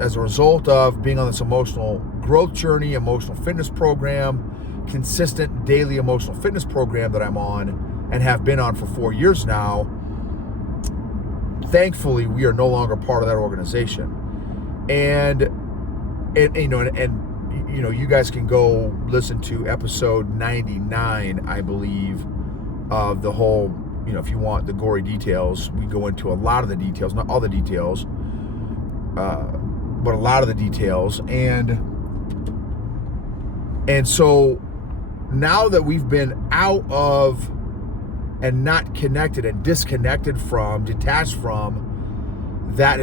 as a result of being on this emotional growth journey, emotional fitness program, consistent daily emotional fitness program that I'm on and have been on for 4 years now, thankfully we are no longer part of that organization. And you guys can go listen to episode 99, I believe, of the whole, if you want the gory details. We go into a lot of the details, not all the details, but a lot of the details. And so now that we've been out of and not connected and disconnected from, detached from that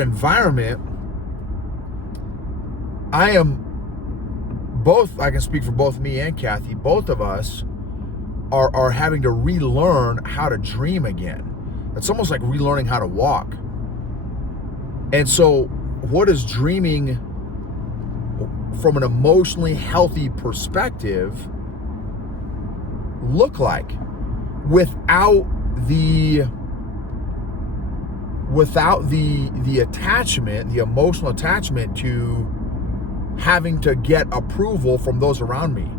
environment, I can speak for both me and Kathy, both of us are having to relearn how to dream again. It's almost like relearning how to walk. And so what does dreaming from an emotionally healthy perspective look like without the attachment, the emotional attachment to having to get approval from those around me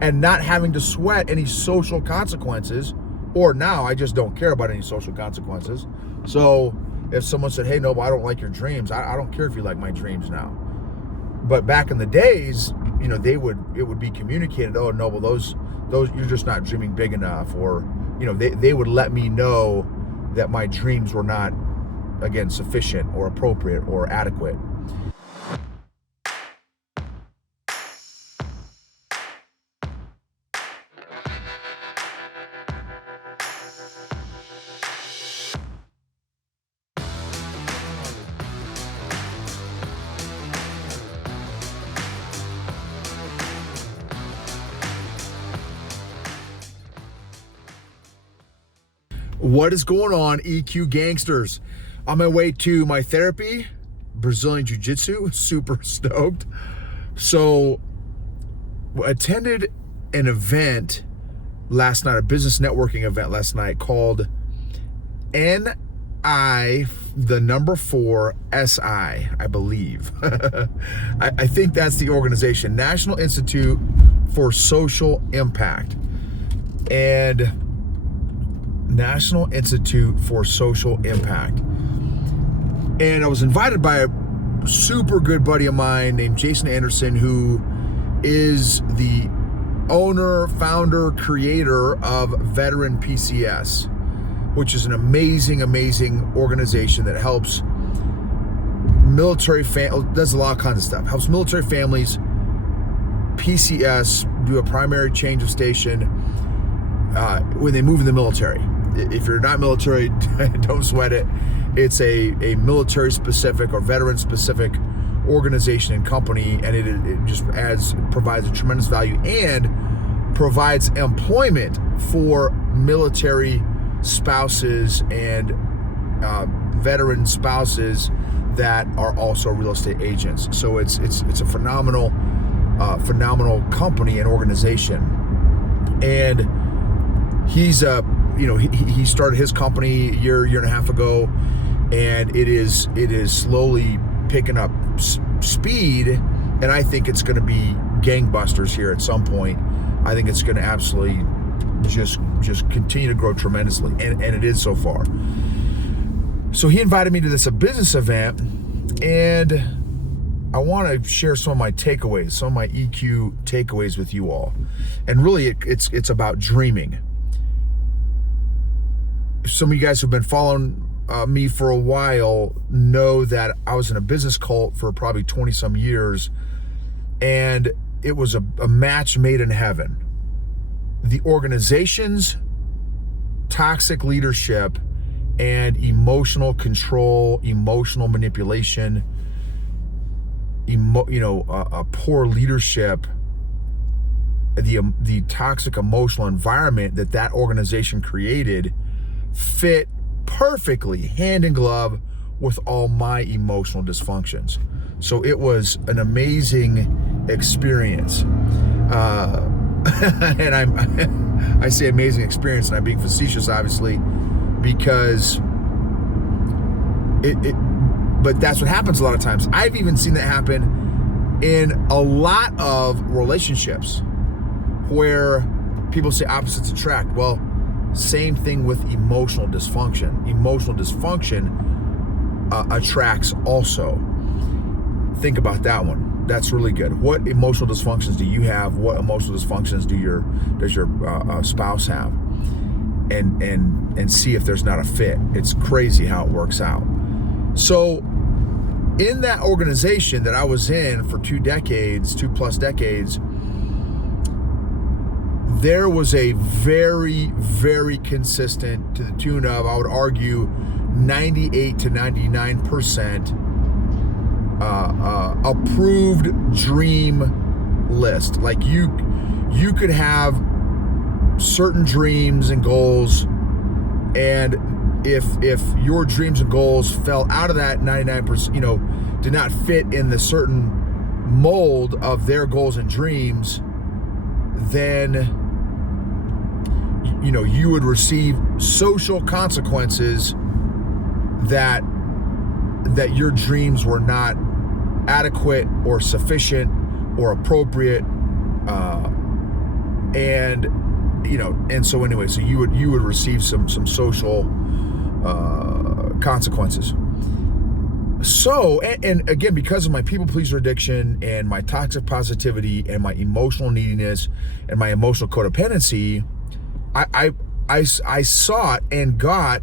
and not having to sweat any social consequences, or now I just don't care about any social consequences. So if someone said, hey, no, I don't like your dreams, I don't care if you like my dreams now. But back in the days, it would be communicated, oh no, well those you're just not dreaming big enough, or they would let me know that my dreams were not, again, sufficient or appropriate or adequate. What is going on, EQ gangsters? On my way to my therapy, Brazilian Jiu-Jitsu, super stoked. So attended an event last night, a business networking event last night called NI, the number 4 SI, I believe. I think that's the organization, National Institute for Social Impact. And National Institute for Social Impact. And I was invited by a super good buddy of mine named Jason Anderson, who is the owner, founder, creator of Veteran PCS, which is an amazing organization that helps military does a lot of kinds of stuff. Helps military families, PCS, do a primary change of station when they move in the military. If you're not military, don't sweat it. It's a military specific or veteran specific organization and company, and it just provides a tremendous value and provides employment for military spouses and veteran spouses that are also real estate agents. So it's a phenomenal company and organization. And he's he started his company a year and a half ago, and it is slowly picking up speed, and I think it's going to be gangbusters here at some point. I think it's going to absolutely just continue to grow tremendously, and it is so far. So he invited me to this business event, and I want to share some of my takeaways, some of my EQ takeaways with you all. And really it's about dreaming. Some of you guys who've been following me for a while know that I was in a business cult for probably 20 some years, and it was a match made in heaven. The organization's toxic leadership and emotional control, emotional manipulation, a poor leadership, the toxic emotional environment that organization created fit perfectly hand in glove with all my emotional dysfunctions. So it was an amazing experience. And I say amazing experience, and I'm being facetious, obviously, because But that's what happens a lot of times. I've even seen that happen in a lot of relationships where people say opposites attract. Well, same thing with emotional dysfunction. Emotional dysfunction attracts also. Think about that one. That's really good. What emotional dysfunctions do you have? What emotional dysfunctions does your spouse have? And see if there's not a fit. It's crazy how it works out. So in that organization that I was in for 2 plus decades, there was a very, very consistent, to the tune of, I would argue, 98 to 99% approved dream list. Like you could have certain dreams and goals, and if your dreams and goals fell out of that 99%, did not fit in the certain mold of their goals and dreams, then you would receive social consequences that your dreams were not adequate or sufficient or appropriate, and so anyway, so you would receive some social consequences. So, and again, because of my people pleaser addiction and my toxic positivity and my emotional neediness and my emotional codependency, I sought and got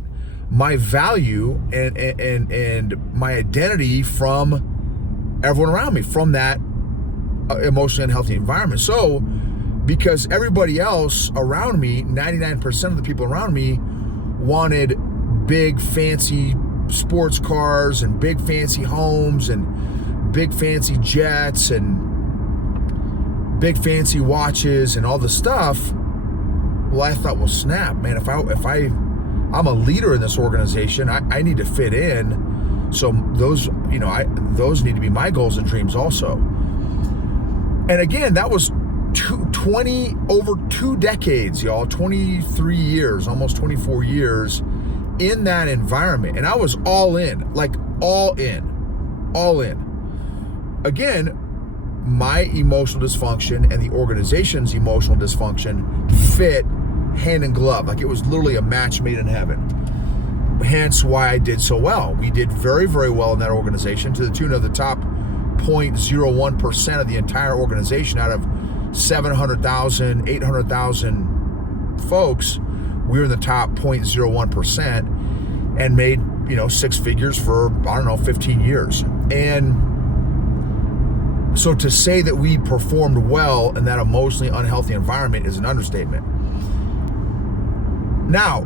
my value and my identity from everyone around me, from that emotionally unhealthy environment. So, because everybody else around me, 99% of the people around me, wanted big fancy sports cars and big fancy homes and big fancy jets and big fancy watches and all the stuff, well, I thought, well, snap, man, if I'm a leader in this organization, I need to fit in. So those need to be my goals and dreams also. And again, that was over 2 decades, y'all, 23 years, almost 24 years in that environment. And I was all in, like all in. Again, my emotional dysfunction and the organization's emotional dysfunction fit hand in glove. Like it was literally a match made in heaven. Hence why I did so well. We did very, very well in that organization, to the tune of the top 0.01% of the entire organization. Out of 700,000, 800,000 folks, we were in the top 0.01% and made, 6 figures for, 15 years. And so to say that we performed well in that emotionally unhealthy environment is an understatement. Now,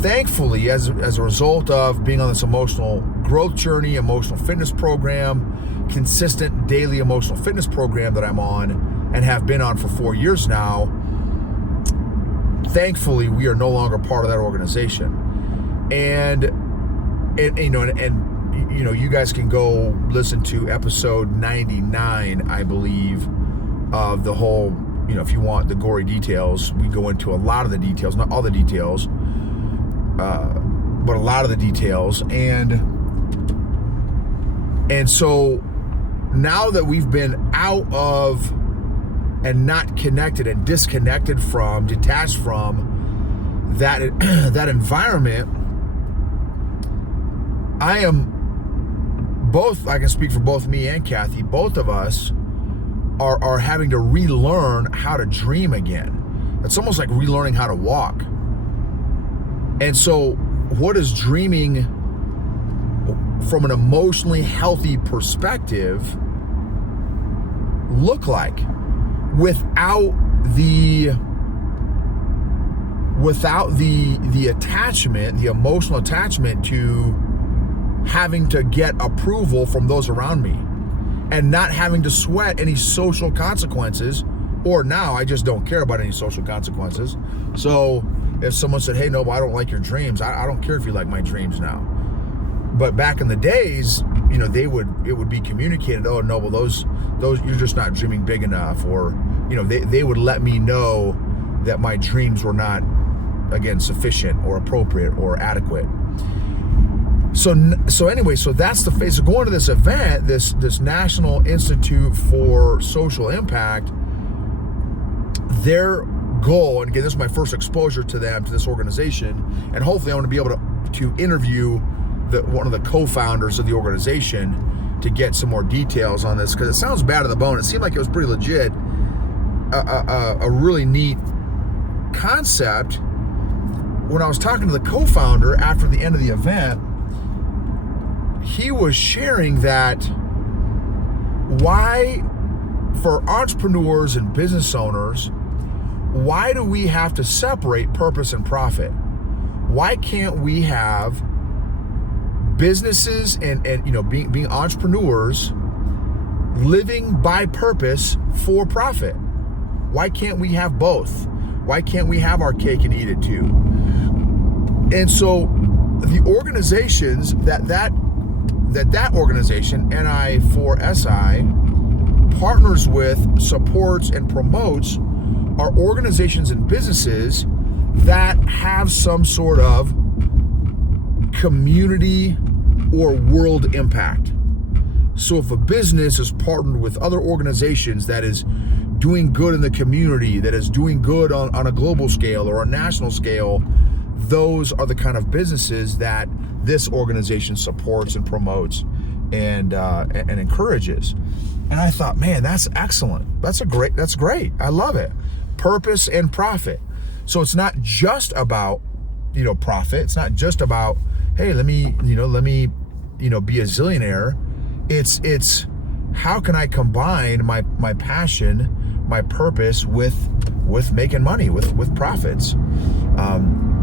thankfully, as a result of being on this emotional growth journey, emotional fitness program, consistent daily emotional fitness program that I'm on and have been on for 4 years now, thankfully, we are no longer part of that organization. And you guys can go listen to episode 99, I believe, of the whole, if you want the gory details. We go into a lot of the details, not all the details, but a lot of the details. And so now that we've been out of and not connected and disconnected from, detached from that environment, I can speak for both me and Kathy, both of us are having to relearn how to dream again. It's almost like relearning how to walk. And so what does dreaming from an emotionally healthy perspective look like without the attachment, the emotional attachment to having to get approval from those around me and not having to sweat any social consequences, or now I just don't care about any social consequences. So if someone said, hey, no, I don't like your dreams, I don't care if you like my dreams now. But back in the days, it would be communicated, oh no, well those you're just not dreaming big enough, or they would let me know that my dreams were not, again, sufficient or appropriate or adequate. anyway, so that's the phase. So going to this event, this National Institute for Social Impact, their goal, and again, this is my first exposure to them, to this organization, and hopefully I'm going to be able to interview one of the co-founders of the organization to get some more details on this, because it sounds bad to the bone. It seemed like it was pretty legit, a really neat concept. When I was talking to the co-founder after the end of the event, he was sharing that why, for entrepreneurs and business owners, why do we have to separate purpose and profit? Why can't we have businesses and being entrepreneurs living by purpose for profit? Why can't we have both? Why can't we have our cake and eat it too? And so the organizations that organization, NI4SI, partners with, supports, and promotes are organizations and businesses that have some sort of community or world impact. So if a business is partnered with other organizations that is doing good in the community, that is doing good on a global scale or a national scale, those are the kind of businesses that this organization supports and promotes and encourages. And I thought, man, that's excellent. That's great. I love it. Purpose and profit. So it's not just about, profit. It's not just about, hey, let me be a zillionaire. It's how can I combine my passion, my purpose with making money, with profits.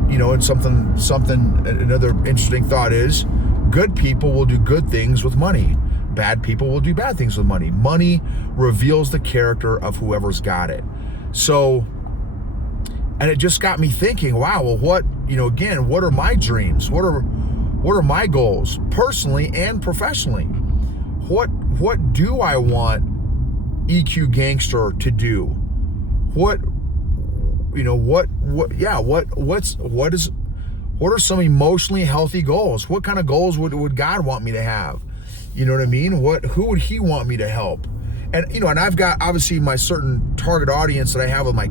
And another interesting thought is, good people will do good things with money. Bad people will do bad things with money. Money reveals the character of whoever's got it. So, and it just got me thinking, wow, well, what are my dreams? What are my goals personally and professionally? What do I want EQ Gangster to do? What are some emotionally healthy goals? What kind of goals would God want me to have? You know what I mean? Who would he want me to help? And, and I've got obviously my certain target audience that I have with my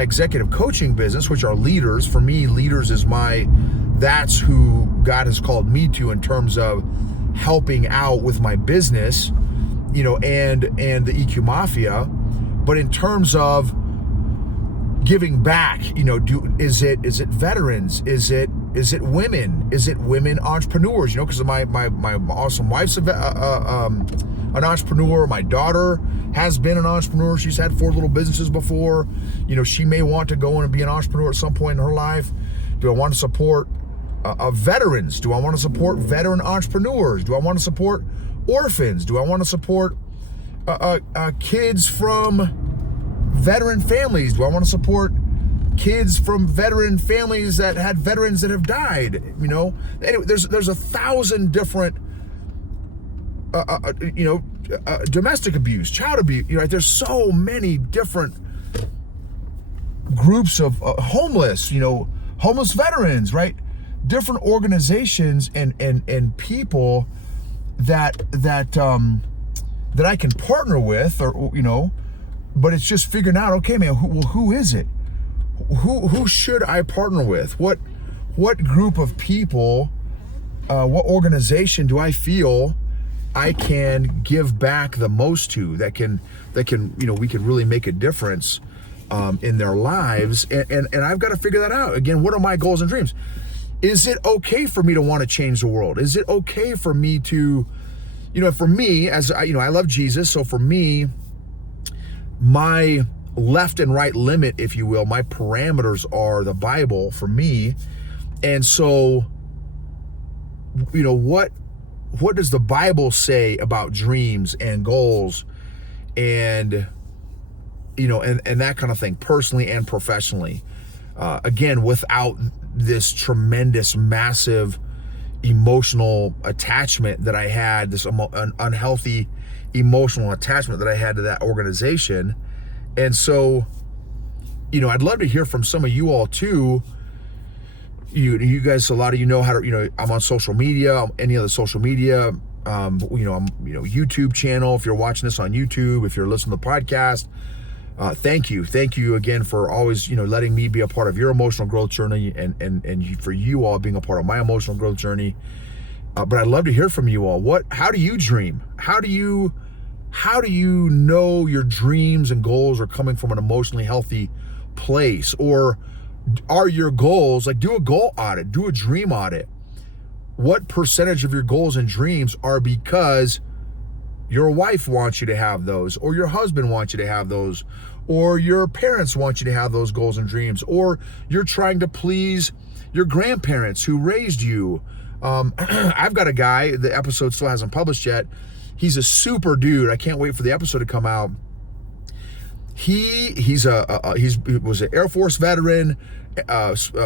executive coaching business, which are leaders. For me, leaders that's who God has called me to in terms of helping out with my business, and the EQ Mafia. But in terms of giving back, is it veterans? Is it women? Is it women entrepreneurs? Because my awesome wife's an entrepreneur. My daughter has been an entrepreneur. She's had 4 little businesses before. She may want to go and be an entrepreneur at some point in her life. Do I want to support veterans? Do I want to support veteran entrepreneurs? Do I want to support orphans? Do I want to support kids from veteran families? Do I want to support kids from veteran families that had veterans that have died? Anyway, there's 1,000 different domestic abuse, child abuse. There's so many different groups of homeless, homeless veterans, right? Different organizations and people that I can partner with, or but it's just figuring out, okay, man, who is it? Who should I partner with? What group of people, what organization do I feel I can give back the most to, that can we can really make a difference in their lives? And I've got to figure that out. Again, what are my goals and dreams? Is it okay for me to want to change the world? Is it okay for me to, for me, as I love Jesus, so for me, my left and right limit, if you will, my parameters are the Bible for me. And so, what does the Bible say about dreams and goals and that kind of thing, personally and professionally? Again, without this tremendous, massive emotional attachment that I had, this unhealthy emotional attachment that I had to that organization. And so, I'd love to hear from some of you all too. you guys, a lot of you know how to, I'm on social media, any other social media, I'm, YouTube channel. If you're watching this on YouTube, if you're listening to the podcast, thank you again for always, letting me be a part of your emotional growth journey, and for you all being a part of my emotional growth journey. But I'd love to hear from you all. How do you dream? How do you know your dreams and goals are coming from an emotionally healthy place? Or are your goals, like, do a goal audit, do a dream audit. What percentage of your goals and dreams are because your wife wants you to have those, or your husband wants you to have those, or your parents want you to have those goals and dreams, or you're trying to please your grandparents who raised you? I've got a guy, the episode still hasn't published yet. He's a super dude. I can't wait for the episode to come out. He was an Air Force veteran,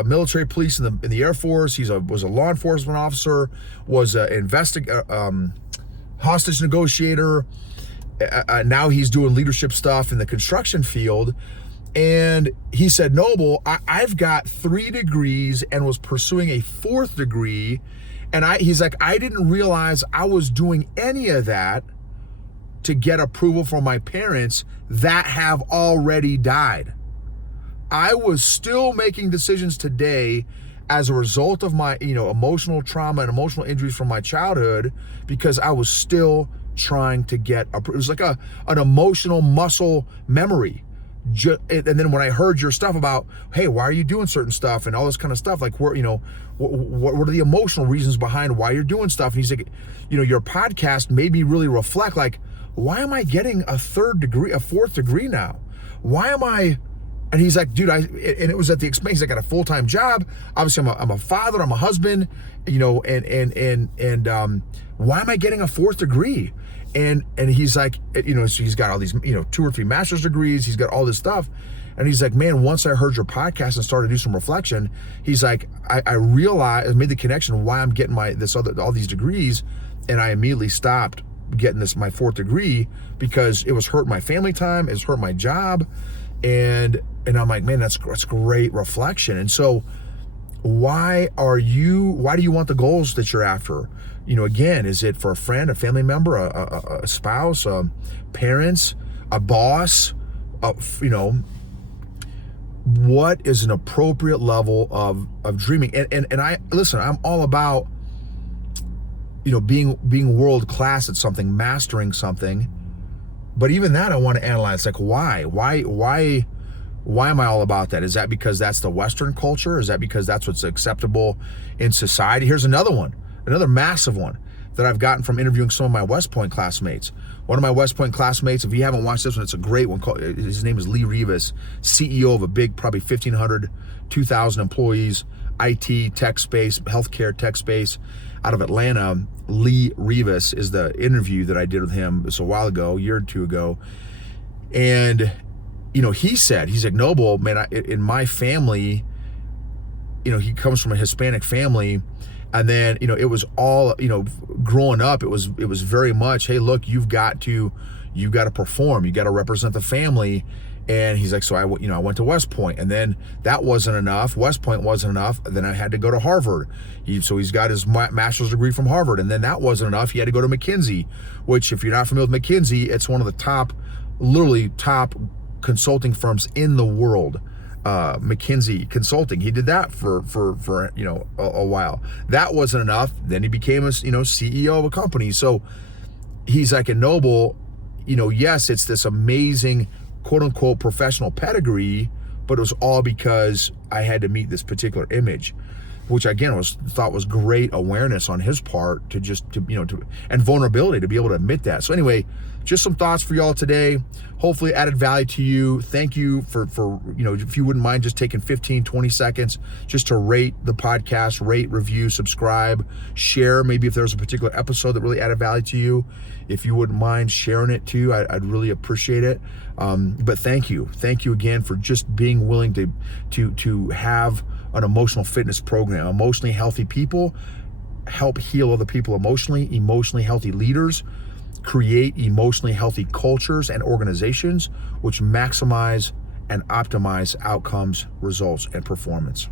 military police in the Air Force. Was a law enforcement officer, was an hostage negotiator. Now he's doing leadership stuff in the construction field. And he said, Noble, I've got 3 degrees and was pursuing a 4th degree. And he's like, I didn't realize I was doing any of that to get approval from my parents that have already died. I was still making decisions today as a result of my, emotional trauma and emotional injuries from my childhood, because I was still trying to get, it was like an emotional muscle memory. And then when I heard your stuff about, hey, why are you doing certain stuff and all this kind of stuff, like, what are the emotional reasons behind why you're doing stuff? And he's like, your podcast made me really reflect, like, why am I getting a 4th degree now? Why am I? And he's like, dude, and it was at the expense. I got a full-time job. Obviously, I'm a father, I'm a husband, and why am I getting a 4th degree? And he's like, so he's got all these, 2 or 3 master's degrees. He's got all this stuff. And he's like, man, once I heard your podcast and started to do some reflection, he's like, I realized, made the connection why I'm getting all these degrees. And I immediately stopped getting my 4th degree because it was hurting my family time. It was hurting my job. And I'm like, man, that's great reflection. And so why do you want the goals that you're after? Again, is it for a friend, a family member, a spouse, parents, a boss? What is an appropriate level of dreaming? And I listen, I'm all about, being world class at something, mastering something. But even that, I want to analyze, like, why am I all about that? Is that because that's the Western culture? Is that because that's what's acceptable in society? Here's another massive one that I've gotten from interviewing some of my West Point classmates. One of my West Point classmates, if you haven't watched this one, it's a great one. His name is Lee Rivas, CEO of a big, probably 1,500, 2,000 employees, IT, tech space, healthcare tech space out of Atlanta. Lee Rivas is the interview that I did with him a while ago, a year or 2 ago. And, he's like, Noble, man, in my family, he comes from a Hispanic family. And then, it was all, growing up, it was very much, hey, look, you've got to perform, you got to represent the family. And he's like, so I went to West Point, and then that wasn't enough. West Point wasn't enough. Then I had to go to Harvard. So he's got his master's degree from Harvard, and then that wasn't enough. He had to go to McKinsey, which, if you're not familiar with McKinsey, it's one of the top consulting firms in the world. McKinsey Consulting. He did that for a while. That wasn't enough. Then he became a CEO of a company. So he's like, a Noble, yes, it's this amazing quote unquote professional pedigree, but it was all because I had to meet this particular image, which again thought was great awareness on his part and vulnerability to be able to admit that. So anyway, just some thoughts for y'all today. Hopefully added value to you. Thank you for if you wouldn't mind just taking 15-20 seconds just to rate the podcast, review, subscribe, share. Maybe if there's a particular episode that really added value to you, if you wouldn't mind sharing it too, I'd really appreciate it. But thank you again for just being willing to have an emotional fitness program. Emotionally healthy people help heal other people emotionally healthy leaders create emotionally healthy cultures and organizations which maximize and optimize outcomes, results, and performance.